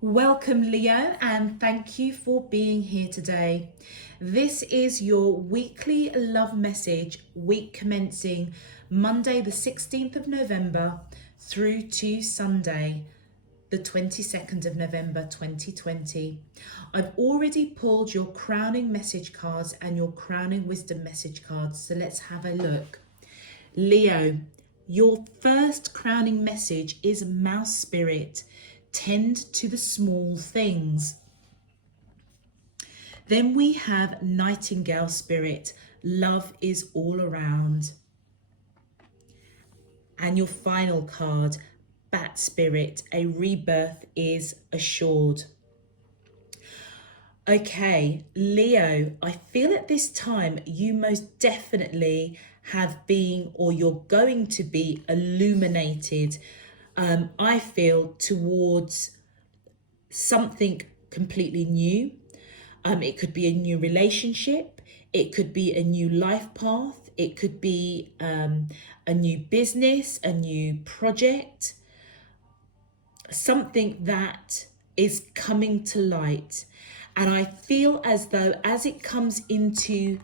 Welcome, Leo, and thank you for being here today. This is your weekly love message, week commencing Monday, the 16th of November through to Sunday, the 22nd of November 2020. I've already pulled your crowning message cards and your crowning wisdom message cards, so let's have a look. Leo, your first crowning message is Mouse Spirit. Tend to the small things. Then we have Nightingale Spirit. Love is all around. And your final card, Bat Spirit. A rebirth is assured. Okay, Leo, I feel at this time you most definitely have been, or you're going to be, illuminated. I feel towards something completely new. It could be a new relationship. It could be a new life path. It could be a new business, a new project, something that is coming to light. And I feel as though as it comes into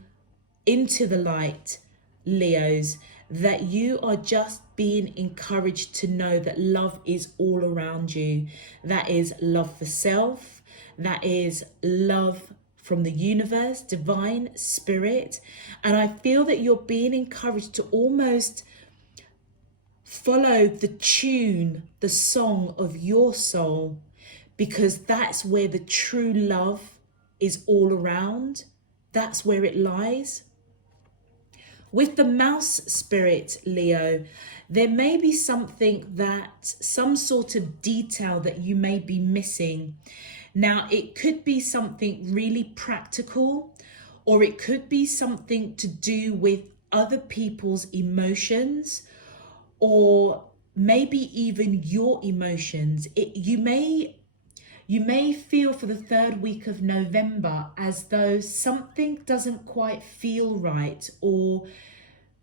the light, Leos, that you are just being encouraged to know that love is all around you. That is love for self. That is love from the universe, divine spirit. And I feel that you're being encouraged to almost follow the tune, the song of your soul, because that's where the true love is all around. That's where it lies. With the Mouse Spirit, Leo, there may be some sort of detail that you may be missing. Now, it could be something really practical, or it could be something to do with other people's emotions, or maybe even your emotions. You may feel for the third week of November as though something doesn't quite feel right, or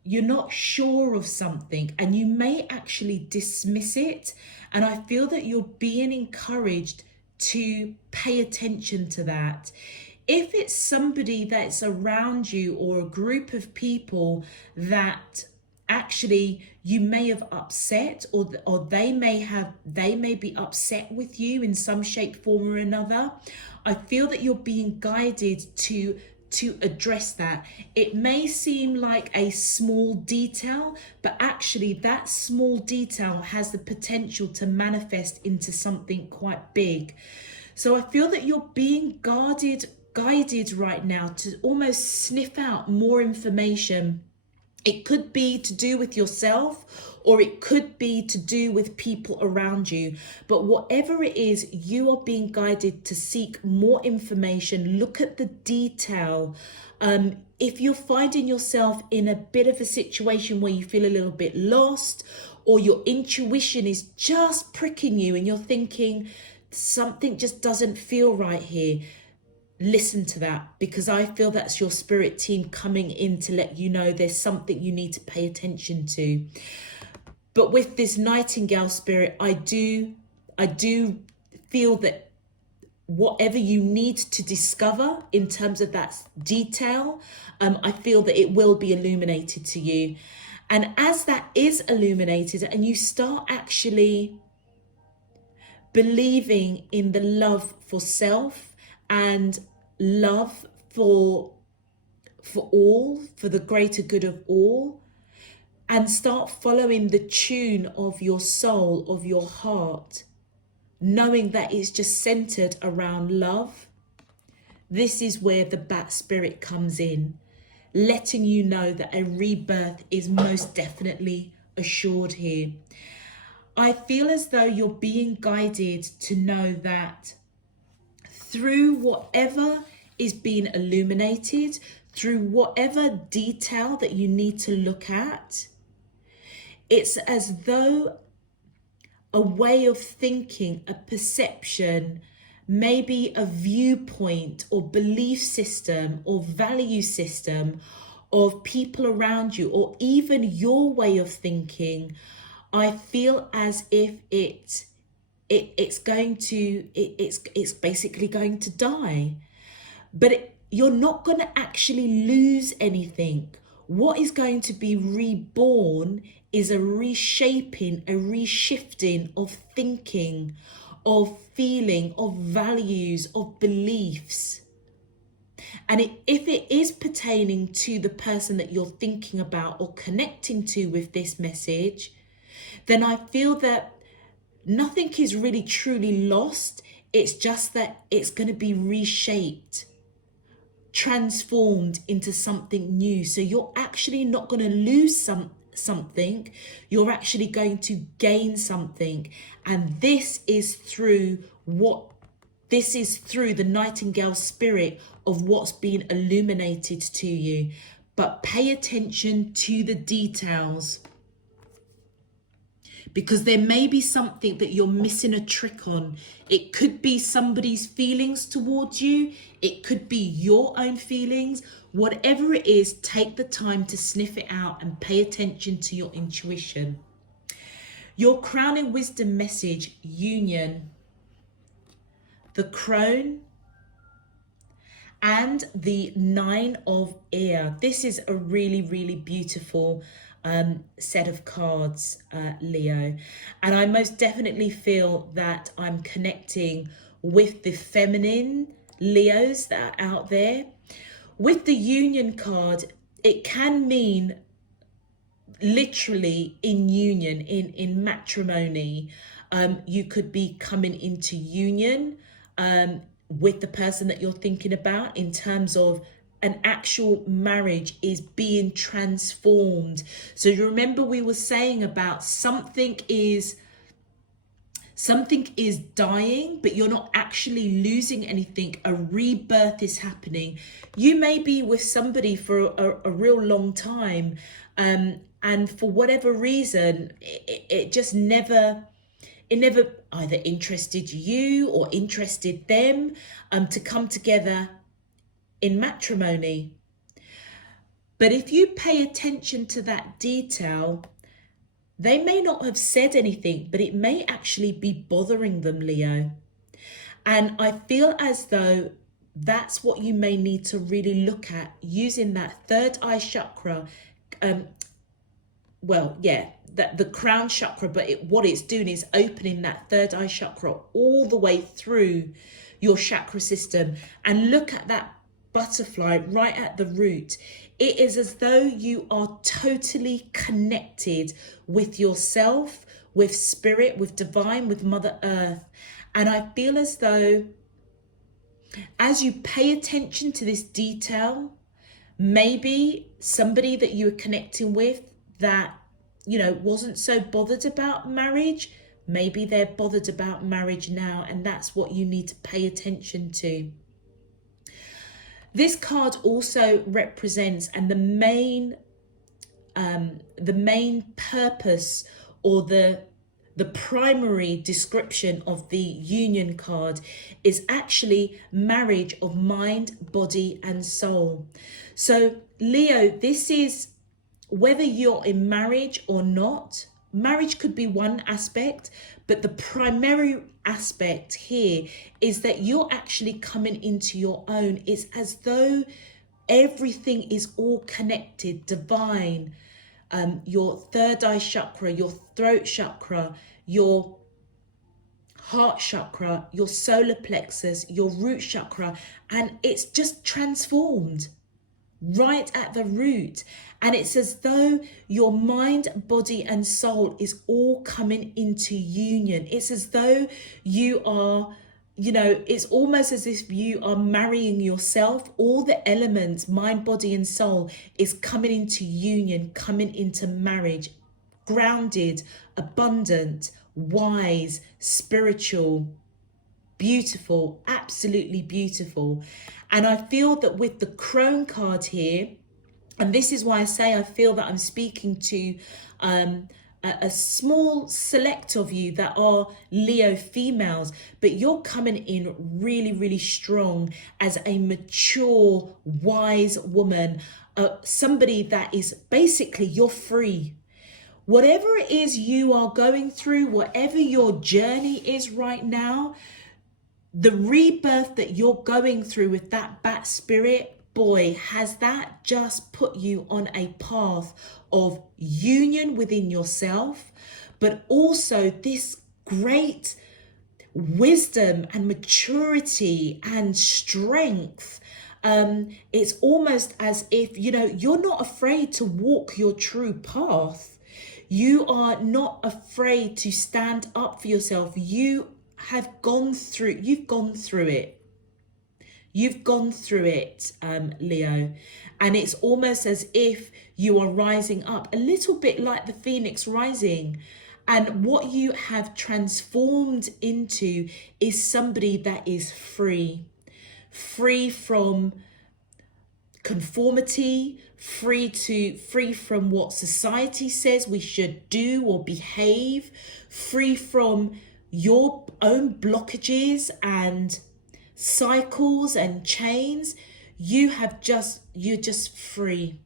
you're not sure of something, and you may actually dismiss it. And I feel that you're being encouraged to pay attention to that. If it's somebody that's around you, or a group of people that actually you may have upset, or they may be upset with you in some shape, form or another, I feel that you're being guided to address that. It may seem like a small detail, but actually that small detail has the potential to manifest into something quite big. So I feel that you're being guided right now to almost sniff out more information. It could be to do with yourself, or it could be to do with people around you. But whatever it is, you are being guided to seek more information. Look at the detail. If you're finding yourself in a bit of a situation where you feel a little bit lost, or your intuition is just pricking you and you're thinking something just doesn't feel right here, listen to that, because I feel that's your spirit team coming in to let you know there's something you need to pay attention to. But with this Nightingale Spirit, I do feel that whatever you need to discover in terms of that detail, I feel that it will be illuminated to you. And as that is illuminated and you start actually believing in the love for self and love for all, for the greater good of all, and start following the tune of your soul, of your heart, knowing that it's just centered around love, this is where the Bat Spirit comes in, letting you know that a rebirth is most definitely assured here. I feel as though you're being guided to know that through whatever is being illuminated, through whatever detail that you need to look at, it's as though a way of thinking, a perception, maybe a viewpoint or belief system or value system of people around you, or even your way of thinking, I feel as if it it's basically going to die. But you're not going to actually lose anything. What is going to be reborn is a reshaping, a reshifting of thinking, of feeling, of values, of beliefs. And if it is pertaining to the person that you're thinking about or connecting to with this message, then I feel that nothing is really truly lost. It's just that it's going to be reshaped, transformed into something new. So you're actually not going to lose something. You're actually going to gain something. And this is through the Nightingale spirit of what's being illuminated to you. But pay attention to the details, because there may be something that you're missing a trick on. It could be somebody's feelings towards you. It could be your own feelings. Whatever it is, take the time to sniff it out and pay attention to your intuition. Your crowning wisdom message, union, the crone, and the 9 of ear. This is a really, really beautiful set of cards, Leo. And I most definitely feel that I'm connecting with the feminine Leos that are out there. With the union card, it can mean literally in union, in matrimony. You could be coming into union with the person that you're thinking about, in terms of an actual marriage is being transformed. So you remember we were saying about something is dying, but you're not actually losing anything. A rebirth is happening. You may be with somebody for a real long time, and for whatever reason, it just never either interested you or interested them to come together in matrimony. But if you pay attention to that detail, they may not have said anything, but it may actually be bothering them, Leo. And I feel as though that's what you may need to really look at, using that third eye chakra. The crown chakra, but what it's doing is opening that third eye chakra all the way through your chakra system. And look at that butterfly right at the root. It is as though you are totally connected with yourself, with spirit, with divine, with Mother Earth. And I feel as though as you pay attention to this detail, maybe somebody that you were connecting with that, wasn't so bothered about marriage, maybe they're bothered about marriage now, and that's what you need to pay attention to. This card also represents, and the main purpose, or the primary description of the union card, is actually marriage of mind, body and soul. So Leo, this is whether you're in marriage or not. Marriage could be one aspect, but the primary aspect here is that you're actually coming into your own. It's as though everything is all connected, divine. Your third eye chakra, your throat chakra, your heart chakra, your solar plexus, your root chakra, and it's just transformed right at the root. And it's as though your mind, body and soul is all coming into union. It's as though you are, it's almost as if you are marrying yourself. All the elements, mind, body and soul, is coming into union, coming into marriage, grounded, abundant, wise, spiritual, beautiful, absolutely beautiful. And I feel that with the crone card here, and this is why I say I feel that I'm speaking to a small select of you that are Leo females, but you're coming in really, really strong as a mature, wise woman, somebody that is basically, you're free. Whatever it is you are going through, whatever your journey is right now, the rebirth that you're going through with that bat spirit, boy, has that just put you on a path of union within yourself, but also this great wisdom and maturity and strength. It's almost as if, you're not afraid to walk your true path. You are not afraid to stand up for yourself. You've gone through it. You've gone through it, Leo. And it's almost as if you are rising up, a little bit like the phoenix rising. And what you have transformed into is somebody that is free. Free from conformity, free from what society says we should do or behave, free from your own blockages and cycles and chains. You're just free.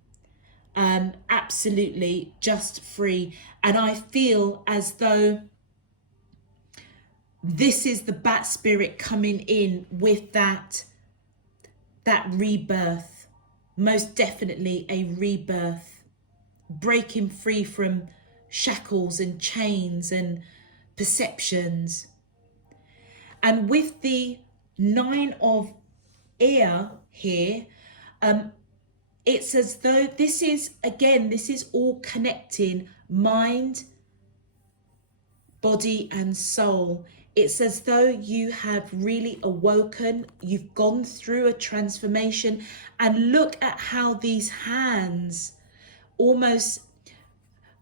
Absolutely just free. And I feel as though this is the bat spirit coming in with that rebirth. Most definitely a rebirth, breaking free from shackles and chains and perceptions. And with the 9 of ear here, it's as though this is all connecting mind, body and soul. It's as though you have really awoken, you've gone through a transformation, and look at how these hands almost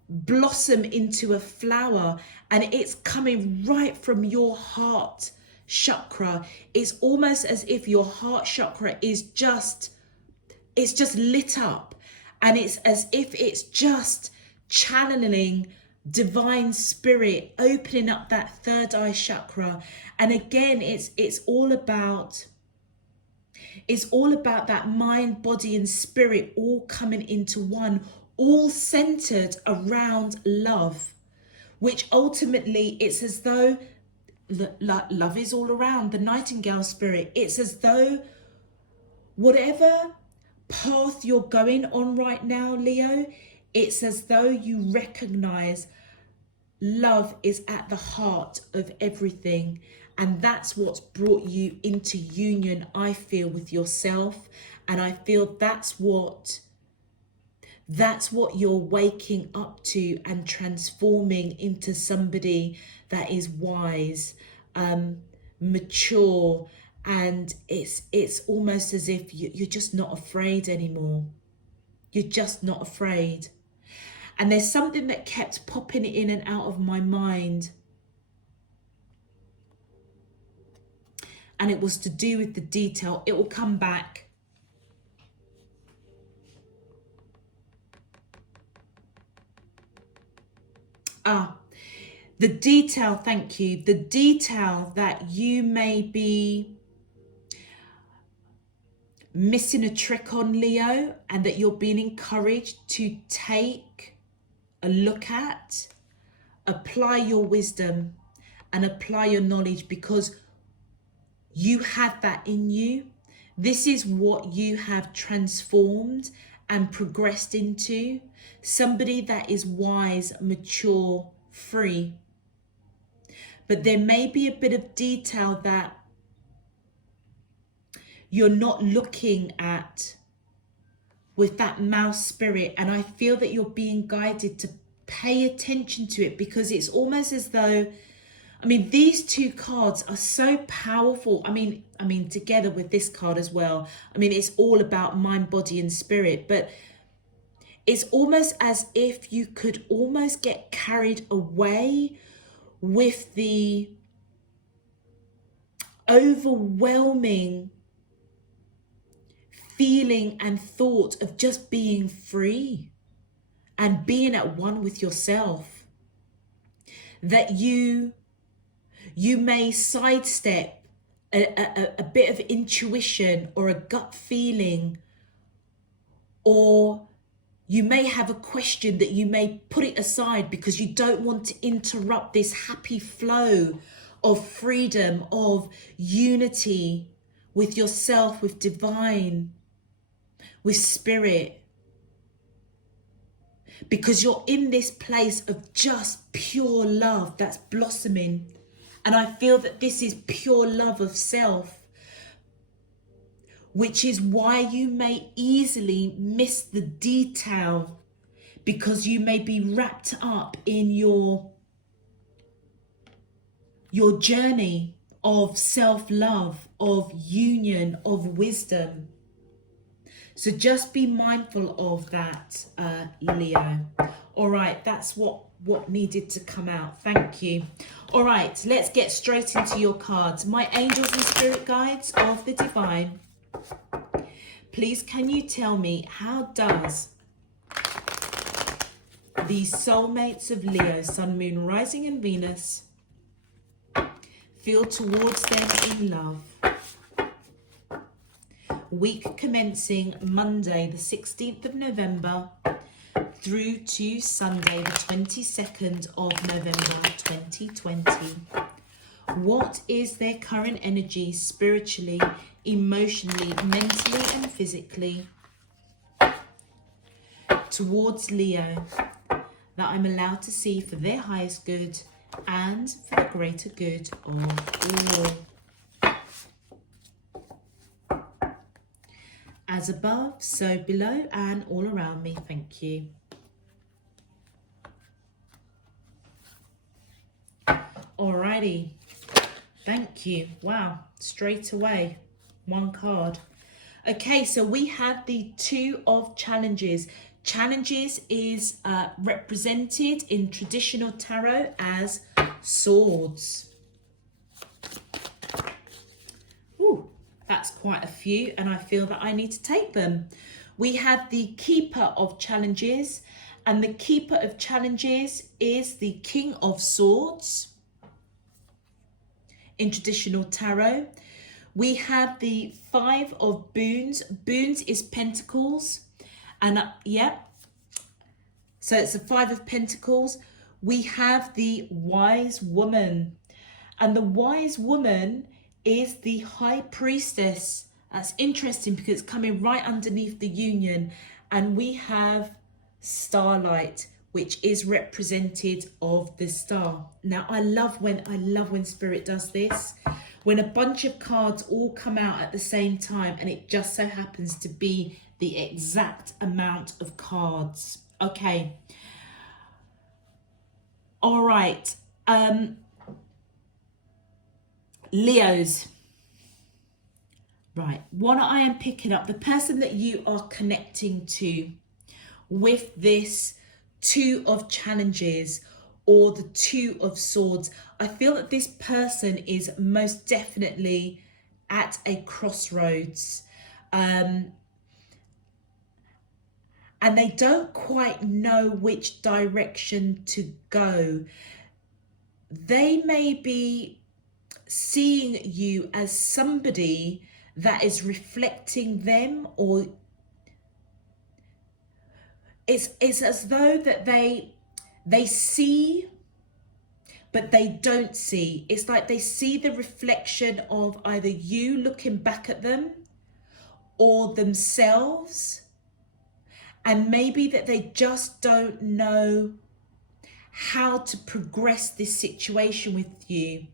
blossom into a flower, and it's coming right from your heart chakra. It's almost as if your heart chakra is just lit up, and it's as if it's just channeling divine spirit, opening up that third eye chakra. And again, it's all about that mind, body and spirit all coming into one, all centered around love, which ultimately it's as though love is all around the nightingale spirit. It's as though whatever path you're going on right now, Leo, it's as though you recognize love is at the heart of everything. And that's what's brought you into union, I feel, with yourself. And I feel that's what you're waking up to and transforming into somebody that is wise, mature. And it's almost as if you're just not afraid anymore. You're just not afraid. And there's something that kept popping in and out of my mind. And it was to do with the detail. It will come back. The detail, thank you. The detail that you may be missing a trick on, Leo, and that you're being encouraged to take a look at, apply your wisdom and apply your knowledge, because you have that in you. This is what you have transformed and progressed into. Somebody that is wise, mature, free. But there may be a bit of detail that you're not looking at with that mouse spirit, and I feel that you're being guided to pay attention to it, because it's almost as though, these two cards are so powerful. I mean, together with this card as well. It's all about mind, body and spirit, but it's almost as if you could almost get carried away with the overwhelming feeling and thought of just being free and being at one with yourself, that you may sidestep a bit of intuition or a gut feeling, or You may have a question that you may put it aside because you don't want to interrupt this happy flow of freedom, of unity with yourself, with divine, with spirit. Because you're in this place of just pure love that's blossoming. And I feel that this is pure love of self, which is why you may easily miss the detail, because you may be wrapped up in your journey of self-love, of union, of wisdom. So just be mindful of that, Leo. All right, that's what needed to come out. Thank you. All right, let's get straight into your cards. My angels and spirit guides of the divine, please can you tell me, how does the soulmates of Leo, Sun, Moon, Rising and Venus feel towards them in love? Week commencing Monday the 16th of November through to Sunday the 22nd of November 2020. What is their current energy spiritually, emotionally, mentally and physically towards Leo that I'm allowed to see for their highest good and for the greater good of all? As above, so below and all around me. Thank you. Alrighty. Thank you. Wow. Straight away. One card. Okay, so we have the Two of Challenges. Challenges is represented in traditional tarot as swords. Ooh. That's quite a few, and I feel that I need to take them. We have the Keeper of Challenges, and the Keeper of Challenges is the King of Swords in traditional tarot. We have the Five of Boons. Boons is Pentacles, and so it's the Five of Pentacles. We have the Wise Woman, and the Wise Woman is the High Priestess. That's interesting because it's coming right underneath the Union. And we have Starlight, which is represented of the star. Now I love when Spirit does this, when a bunch of cards all come out at the same time and it just so happens to be the exact amount of cards. Okay. All right. Leos, right, what I am picking up, the person that you are connecting to with this Two of Challenges or the Two of Swords, I feel that this person is most definitely at a crossroads, and they don't quite know which direction to go. They may be seeing you as somebody that is reflecting them, or it's as though that they see but they don't see. It's like they see the reflection of either you looking back at them or themselves, and maybe that they just don't know how to progress this situation with you.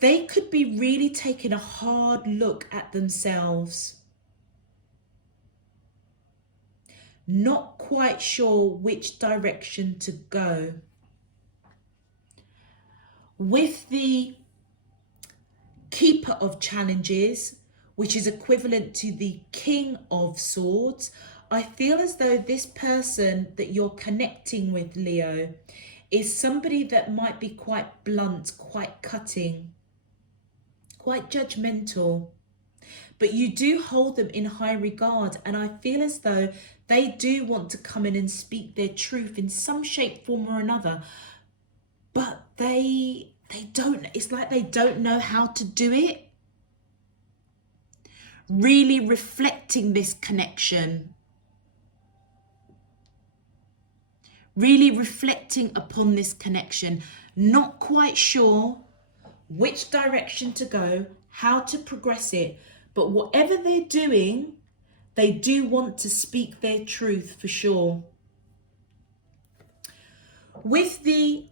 They could be really taking a hard look at themselves, not quite sure which direction to go. With the Keeper of Challenges, which is equivalent to the King of Swords, I feel as though this person that you're connecting with, Leo, is somebody that might be quite blunt, quite cutting, quite judgmental, but you do hold them in high regard, and I feel as though they do want to come in and speak their truth in some shape, form or another, but they don't, it's like they don't know how to do it. Really reflecting this connection. really reflecting upon this connection, not quite sure which direction to go, how to progress it, but whatever they're doing, they do want to speak their truth for sure. With the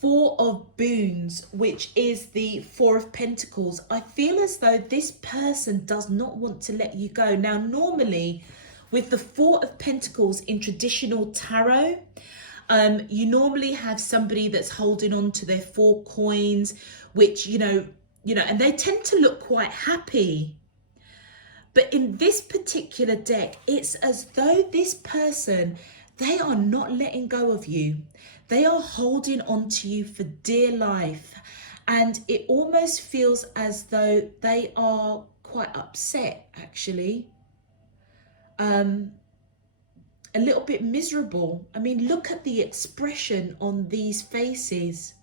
Four of Boons, which is the Four of Pentacles, I feel as though this person does not want to let you go. Now, normally with the Four of Pentacles in traditional tarot, you normally have somebody that's holding on to their 4 coins, which, you know, and they tend to look quite happy. But in this particular deck, it's as though this person, they are not letting go of you. They are holding on to you for dear life. And it almost feels as though they are quite upset, actually. A little bit miserable. I mean, look at the expression on these faces.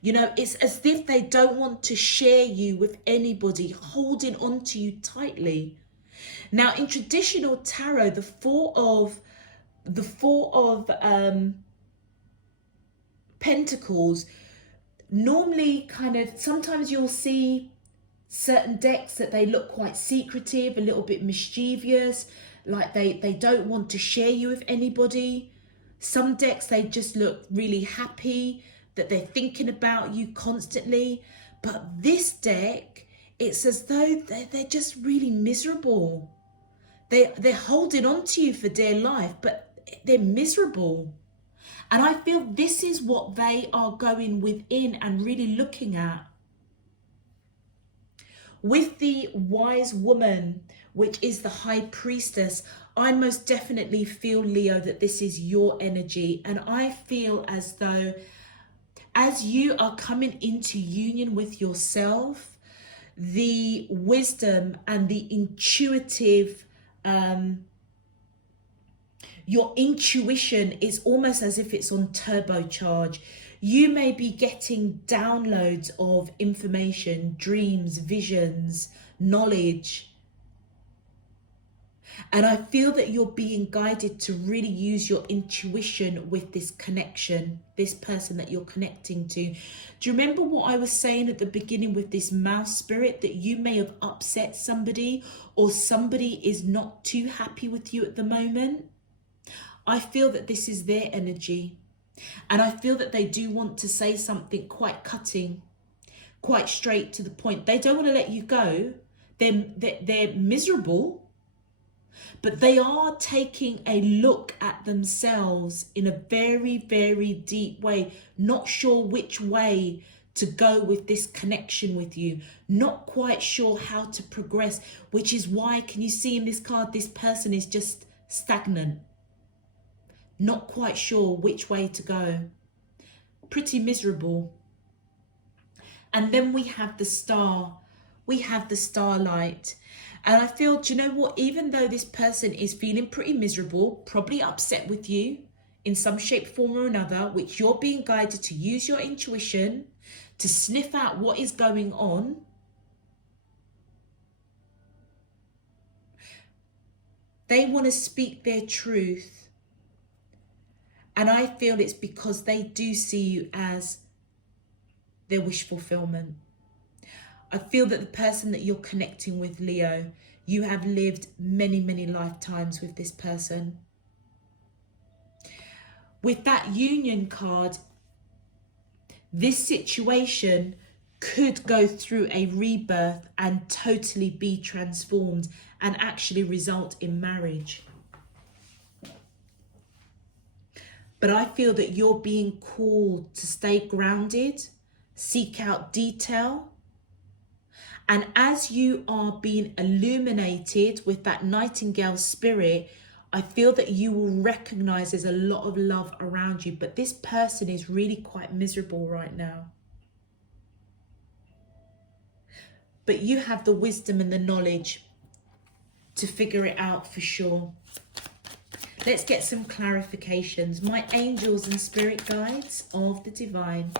You know, it's as if they don't want to share you with anybody, holding on to you tightly. Now, in traditional tarot, the four of Pentacles, normally kind of, sometimes you'll see certain decks that they look quite secretive, a little bit mischievous, like they don't want to share you with anybody. Some decks, they just look really happy, that they're thinking about you constantly. But this deck, it's as though they're just really miserable. They're holding on to you for dear life, but they're miserable. And I feel this is what they are going within and really looking at. With the Wise Woman, which is the High Priestess, I most definitely feel, Leo, that this is your energy. And I feel as though as you are coming into union with yourself, the wisdom and the intuitive, your intuition is almost as if it's on turbocharge. You may be getting downloads of information, dreams, visions, knowledge. And I feel that you're being guided to really use your intuition with this connection, this person that you're connecting to. Do you remember what I was saying at the beginning with this mouse spirit, that you may have upset somebody or somebody is not too happy with you at the moment? I feel that this is their energy. And I feel that they do want to say something quite cutting, quite straight to the point. They don't want to let you go. They're miserable, but they are taking a look at themselves in a very, very deep way, not sure which way to go with this connection with you, not quite sure how to progress, which is why, can you see in this card, this person is just stagnant, not quite sure which way to go, pretty miserable. And then we have the star, we have the starlight. And I feel, do you know what, even though this person is feeling pretty miserable, probably upset with you in some shape, form or another, which you're being guided to use your intuition to sniff out what is going on, they want to speak their truth. And I feel it's because they do see you as their wish fulfillment. I feel that the person that you're connecting with, Leo, you have lived many, many lifetimes with this person. With that union card, this situation could go through a rebirth and totally be transformed and actually result in marriage. But I feel that you're being called to stay grounded, seek out detail. And as you are being illuminated with that nightingale spirit, I feel that you will recognize there's a lot of love around you. But this person is really quite miserable right now. But you have the wisdom and the knowledge to figure it out for sure. Let's get some clarifications. My angels and spirit guides of the divine,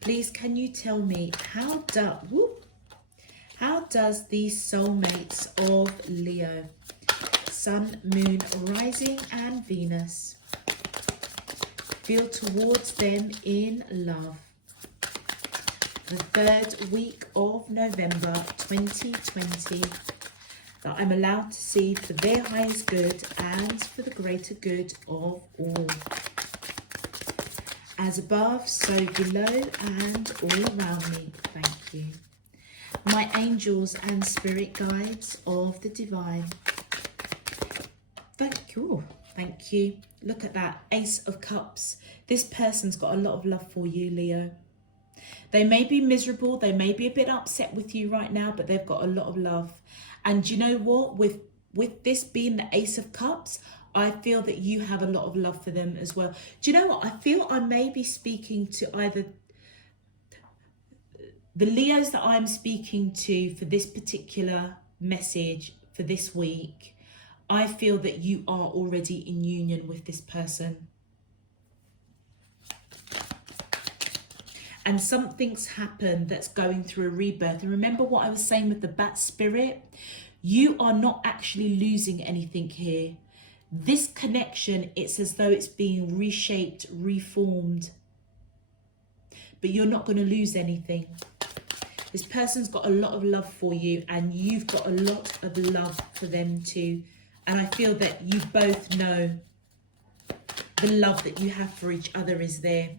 please can you tell me how does these soulmates of Leo, Sun, Moon, Rising and Venus, feel towards them in love. The 3rd week of November 2020, that I'm allowed to see for their highest good and for the greater good of all. As above, so below and all around me. Thank you. My angels and spirit guides of the divine. Thank you. Thank you. Look at that. Ace of Cups. This person's got a lot of love for you, Leo. They may be miserable. They may be a bit upset with you right now, but they've got a lot of love. And you know what? With this being the Ace of Cups, I feel that you have a lot of love for them as well. Do you know what? I feel I may be speaking to either the Leos that I'm speaking to for this particular message for this week. I feel that you are already in union with this person. And something's happened that's going through a rebirth. And remember what I was saying with the bat spirit? You are not actually losing anything here. This connection, it's as though it's being reshaped, reformed. But you're not going to lose anything. This person's got a lot of love for you, and you've got a lot of love for them too. And I feel that you both know the love that you have for each other is there.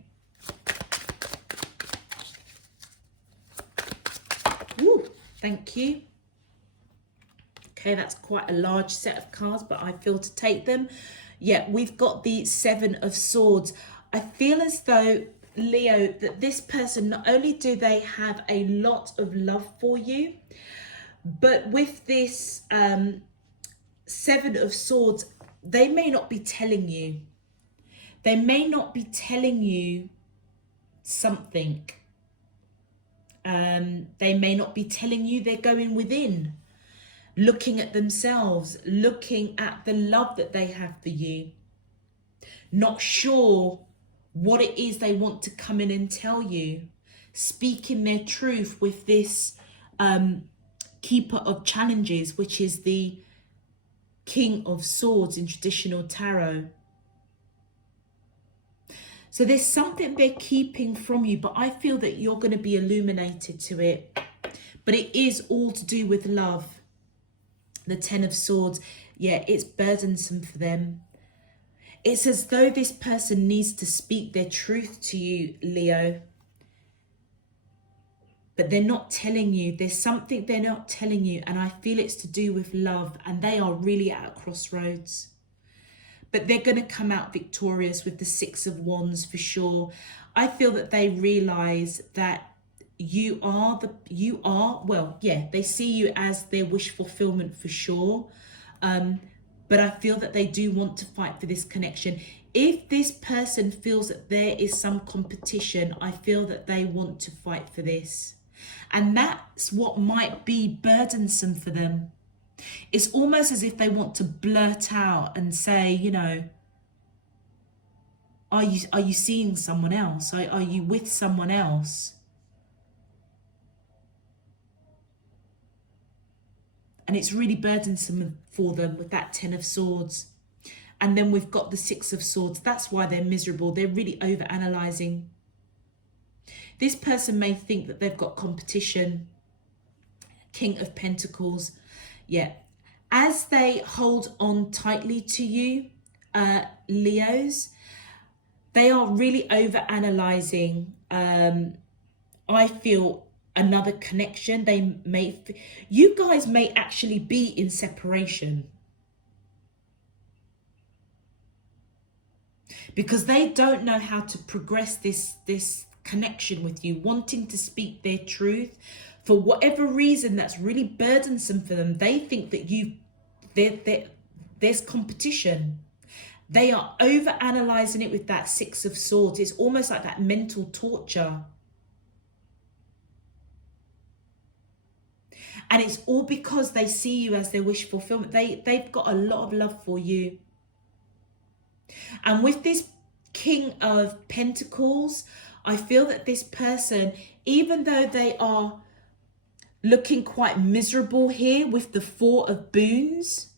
Woo, thank you. Okay, that's quite a large set of cards, but I feel to take them. Yeah, we've got the 7 of Swords. I feel as though, Leo, that this person, not only do they have a lot of love for you, but with this 7 of Swords, they may not be telling you. They may not be telling you something. They may not be telling you they're going within, looking at themselves, looking at the love that they have for you, not sure what it is they want to come in and tell you, speaking their truth with this keeper of challenges, which is the King of Swords in traditional tarot. So there's something they're keeping from you, but I feel that you're going to be illuminated to it. But it is all to do with love. The 10 of Swords, yeah, it's burdensome for them. It's as though this person needs to speak their truth to you, Leo. But they're not telling you. There's something they're not telling you, and I feel it's to do with love, and they are really at a crossroads. But they're going to come out victorious with the 6 of Wands for sure. I feel that they realise that they see you as their wish fulfillment for sure. But I feel that they do want to fight for this connection. If this person feels that there is some competition, I feel that they want to fight for this. And that's what might be burdensome for them. It's almost as if they want to blurt out and say, you know, are you seeing someone else? Are you with someone else? And it's really burdensome for them with that 10 of Swords. And then we've got the 6 of Swords. That's why they're miserable. They're really overanalyzing. This person may think that they've got competition. King of Pentacles. Yeah. As they hold on tightly to you, Leos, they are really overanalyzing. I feel another connection. You guys may actually be in separation, because they don't know how to progress this connection with you, wanting to speak their truth. For whatever reason that's really burdensome for them, they think that there's competition. They are over analyzing it with that 6 of Swords. It's almost like that mental torture. And it's all because they see you as their wish fulfillment. They've got a lot of love for you. And with this King of Pentacles, I feel that this person, even though they are looking quite miserable here with the 4 of Boons,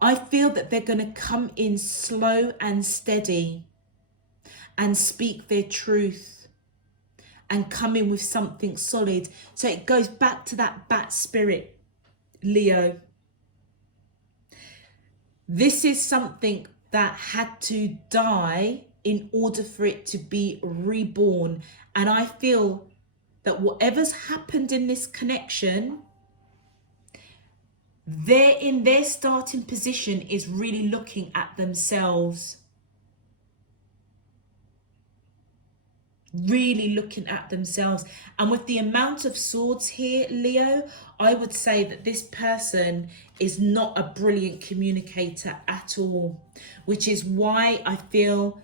I feel that they're going to come in slow and steady and speak their truth and come in with something solid. So it goes back to that bat spirit, Leo. This is something that had to die in order for it to be reborn. And I feel that whatever's happened in this connection, they're in their starting position is really looking at themselves. Really looking at themselves. And with the amount of swords here, Leo, I would say that this person is not a brilliant communicator at all, which is why I feel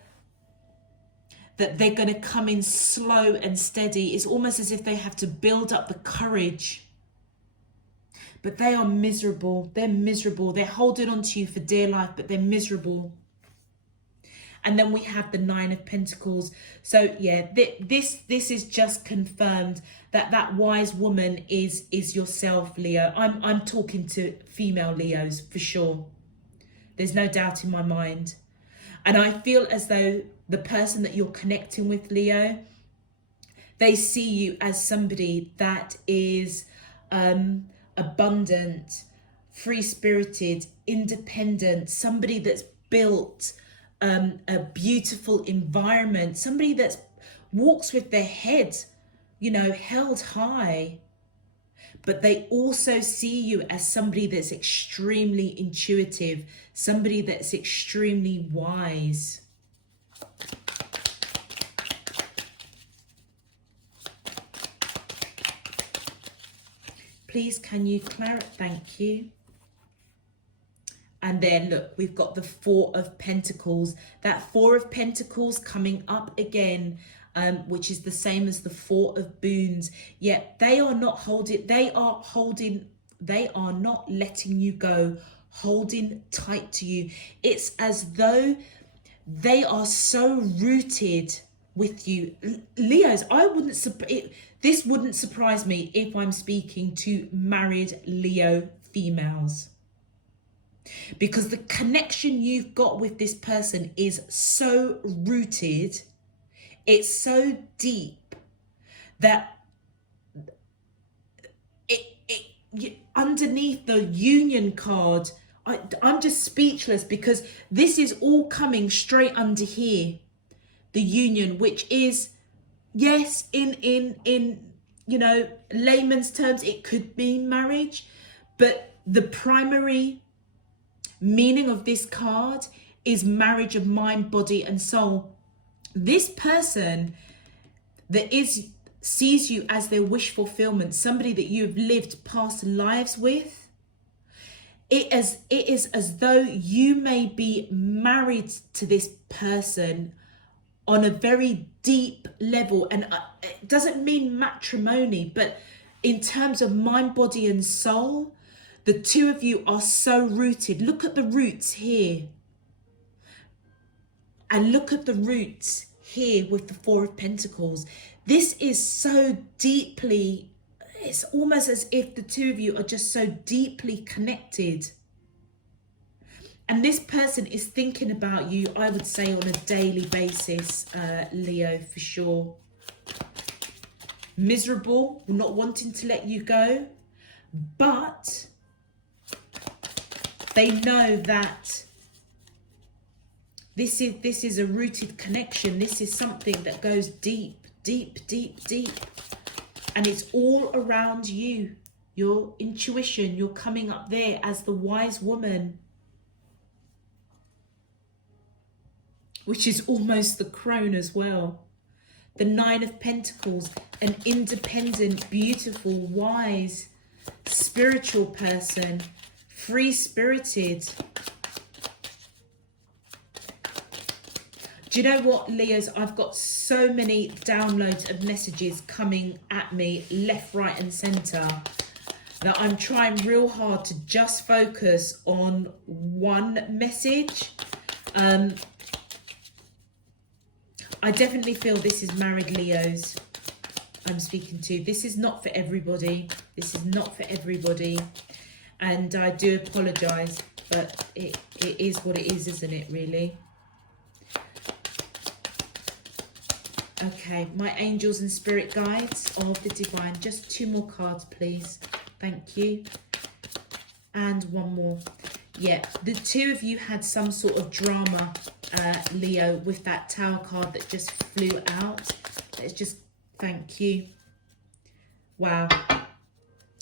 that they're going to come in slow and steady. It's almost as if they have to build up the courage. But they are miserable. They're miserable. They're holding on to you for dear life, but they're miserable. And then we have the 9 of Pentacles. So yeah, this is just confirmed that that wise woman is yourself, Leo. I'm talking to female Leos for sure. There's no doubt in my mind. And I feel as though the person that you're connecting with, Leo, they see you as somebody that is abundant, free-spirited, independent, somebody that's built a beautiful environment, somebody that walks with their head, you know, held high. But they also see you as somebody that's extremely intuitive, somebody that's extremely wise. Please, can you clarify? Thank you. And then look, we've got the 4 of Pentacles. That 4 of Pentacles coming up again, which is the same as the 4 of Boons. Yet they are not holding, they are not letting you go, holding tight to you. It's as though they are so rooted with you. Leos, this wouldn't surprise me if I'm speaking to married Leo females. Because the connection you've got with this person is so rooted, it's so deep that underneath the union card, I'm just speechless, because this is all coming straight under here. The union, which is, yes, in you know, layman's terms, it could be marriage, but the primary meaning of this card is marriage of mind, body and soul. This person that sees you as their wish fulfillment, somebody that you've lived past lives with, it is as though you may be married to this person on a very deep level. And it doesn't mean matrimony, but in terms of mind, body and soul, the two of you are so rooted. Look at the roots here. And look at the roots here with the 4 of Pentacles. This is so deeply, it's almost as if the two of you are just so deeply connected. And this person is thinking about you, I would say, on a daily basis, Leo, for sure. Miserable, not wanting to let you go, but they know that this is a rooted connection. This is something that goes deep, deep, deep, deep. And it's all around you. Your intuition, you're coming up there as the wise woman, which is almost the crone as well. The 9 of Pentacles, an independent, beautiful, wise, spiritual person, free-spirited. Do you know what, Leos? I've got so many downloads of messages coming at me left, right and centre that I'm trying real hard to just focus on one message. I definitely feel this is married Leos I'm speaking to. This is not for everybody. This is not for everybody. And I do apologise. but it is what it is, isn't it, really? Okay, my angels and spirit guides of the divine. Just 2 more cards, please. Thank you. And 1 more. Yeah, the 2 of you had some sort of drama, Leo, with that Tower card that just flew out. Let's just, thank you. Wow.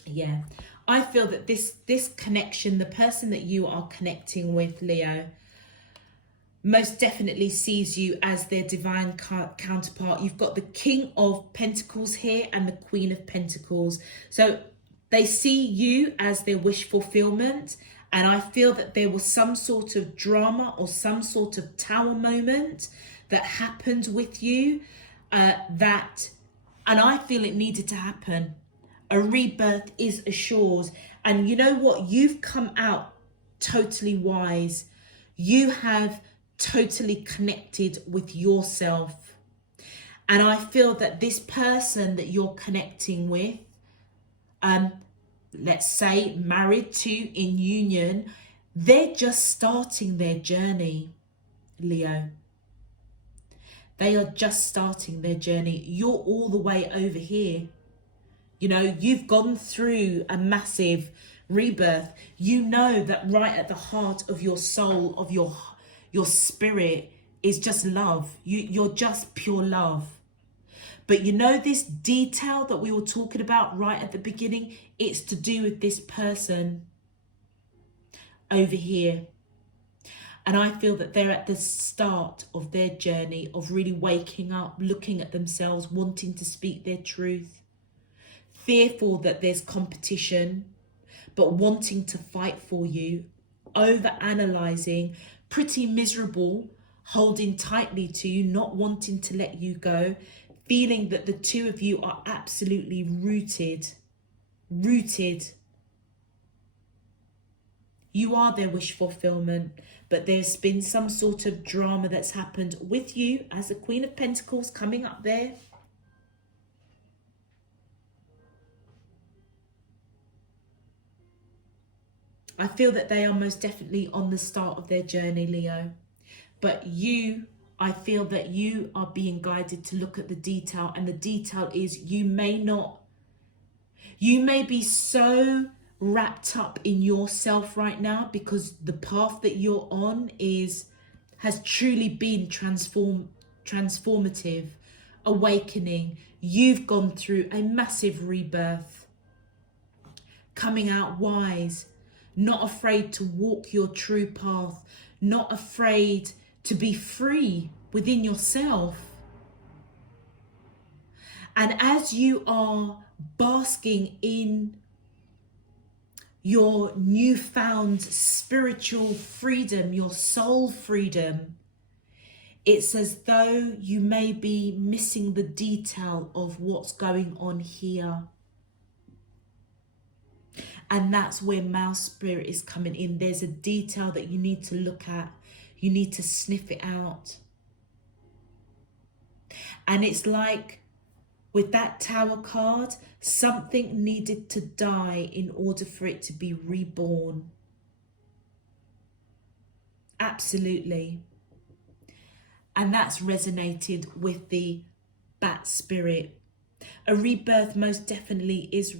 Yeah. I feel that this connection, the person that you are connecting with, Leo, most definitely sees you as their divine counterpart. You've got the King of Pentacles here and the Queen of Pentacles. So they see you as their wish fulfillment. And I feel that there was some sort of drama or some sort of Tower moment that happened with you and I feel it needed to happen. A rebirth is assured. And you know what? You've come out totally wise. You have totally connected with yourself. And I feel that this person that you're connecting with, let's say married to, in union, they're just starting their journey, Leo. They are just starting their journey. You're all the way over here. You know, you've gone through a massive rebirth. You know that right at the heart of your soul, of your spirit, is just love. You're just pure love. But you know, this detail that we were talking about right at the beginning, it's to do with this person over here. And I feel that they're at the start of their journey of really waking up, looking at themselves, wanting to speak their truth, fearful that there's competition, but wanting to fight for you, over-analysing, pretty miserable, holding tightly to you, not wanting to let you go, feeling that the 2 of you are absolutely rooted. You are their wish fulfillment, but there's been some sort of drama that's happened with you as the Queen of Pentacles coming up there. I feel that they are most definitely on the start of their journey, Leo. But you, I feel that you are being guided to look at the detail, and the detail is you may be so wrapped up in yourself right now because the path that you're on has truly been transformative, awakening. You've gone through a massive rebirth, coming out wise, not afraid to walk your true path, not afraid to be free within yourself. And as you are basking in your newfound spiritual freedom, your soul freedom, it's as though you may be missing the detail of what's going on here. And that's where mouse spirit is coming in. There's a detail that you need to look at. You need to sniff it out. And it's like with that Tower card, something needed to die in order for it to be reborn. Absolutely. And that's resonated with the bat spirit. A rebirth most definitely is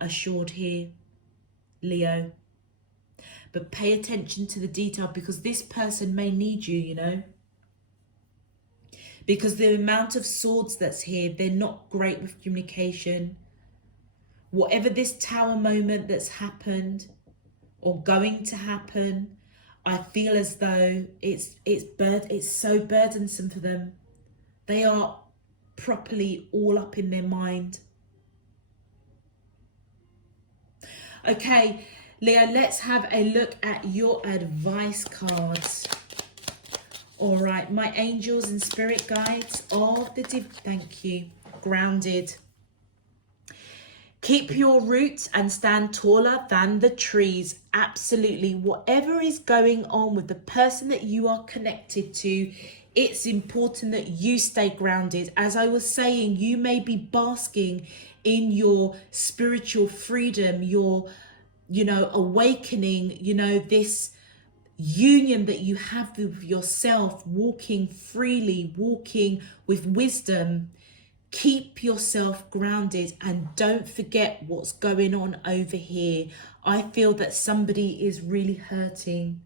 assured here, Leo. But pay attention to the detail because this person may need you, you know. Because the amount of swords that's here, they're not great with communication. Whatever this Tower moment that's happened or going to happen, I feel as though it's so burdensome for them. They are properly all up in their mind. Okay, Leo, let's have a look at your advice cards. All right, my angels and spirit guides of the thank you. Grounded. Keep your roots and stand taller than the trees. Absolutely. Whatever is going on with the person that you are connected to, it's important that you stay grounded. As I was saying, you may be basking in your spiritual freedom, your awakening, this union that you have with yourself, walking freely, walking with wisdom. Keep yourself grounded and don't forget what's going on over here. I feel that somebody is really hurting,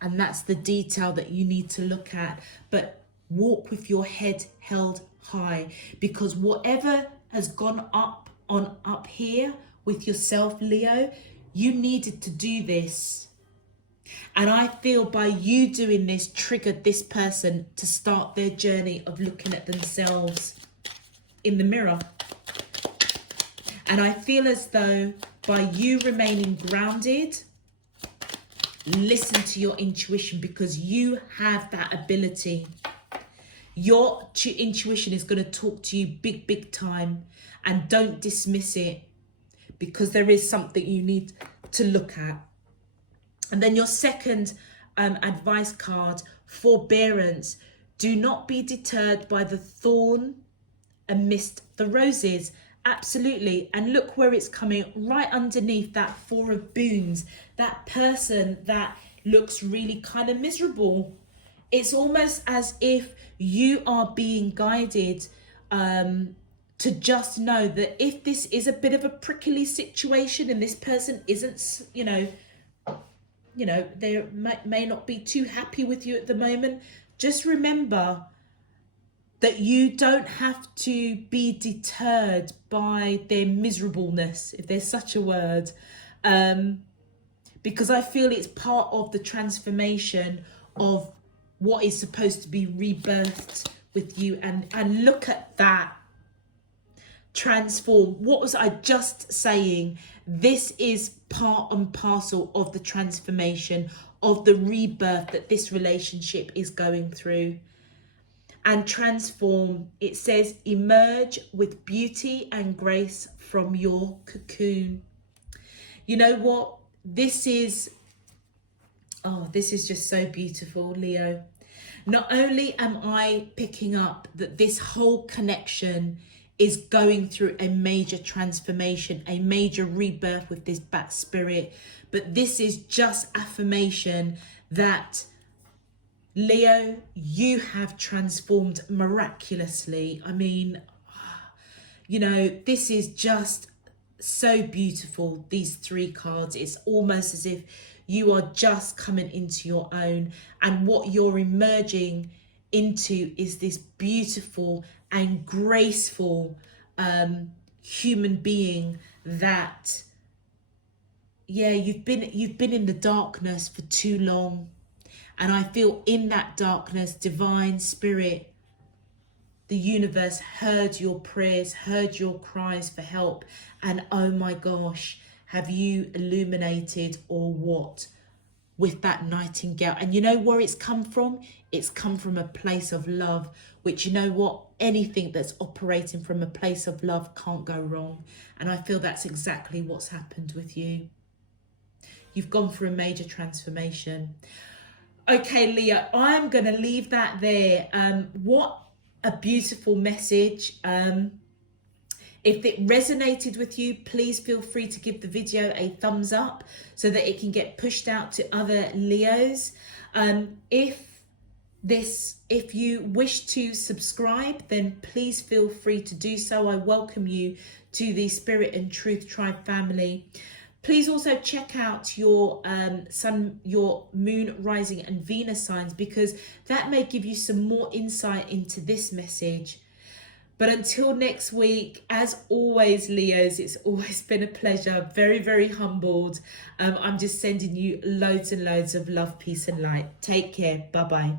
and that's the detail that you need to look at. But walk with your head held high, because whatever has gone up here with yourself, Leo, you needed to do this. And I feel by you doing this triggered this person to start their journey of looking at themselves in the mirror. And I feel as though by you remaining grounded, listen to your intuition, because you have that ability. Your intuition is going to talk to you big time, and don't dismiss it, because there is something you need to look at. And then your second advice card, forbearance. Do not be deterred by the thorn amidst the roses. Absolutely. And look where it's coming, right underneath that Four of Boons, that person that looks really kind of miserable. It's almost as if you are being guided to just know that if this is a bit of a prickly situation and this person isn't, they may not be too happy with you at the moment, just remember that you don't have to be deterred by their miserableness, if there's such a word, because I feel it's part of the transformation of what is supposed to be rebirthed with you. And look at that. Transform. What was I just saying? This is part and parcel of the transformation, of the rebirth that this relationship is going through. And transform, it says, emerge with beauty and grace from your cocoon. You know what? This is just so beautiful, Leo. Not only am I picking up that this whole connection is going through a major transformation, a major rebirth with this bat spirit, but this is just affirmation that, Leo, you have transformed miraculously. I mean, this is just so beautiful, these three cards. It's almost as if you are just coming into your own, and what you're emerging into is this beautiful and graceful human being that, you've been in the darkness for too long. And I feel in that darkness, divine spirit, the universe heard your prayers, heard your cries for help. And oh my gosh, have you illuminated or what with that nightingale? And you know where it's come from? It's come from a place of love, which, you know what? Anything that's operating from a place of love can't go wrong. And I feel that's exactly what's happened with you. You've gone through a major transformation. Okay, Leo, I'm going to leave that there. What a beautiful message. If it resonated with you, please feel free to give the video a thumbs up so that it can get pushed out to other Leos. If you wish to subscribe, then please feel free to do so. I welcome you to the Spirit and Truth Tribe family. Please also check out your sun, your moon, rising and Venus signs, because that may give you some more insight into this message. But until next week, as always, Leos, it's always been a pleasure. Very, very humbled. I'm just sending you loads and loads of love, peace and light. Take care. Bye-bye.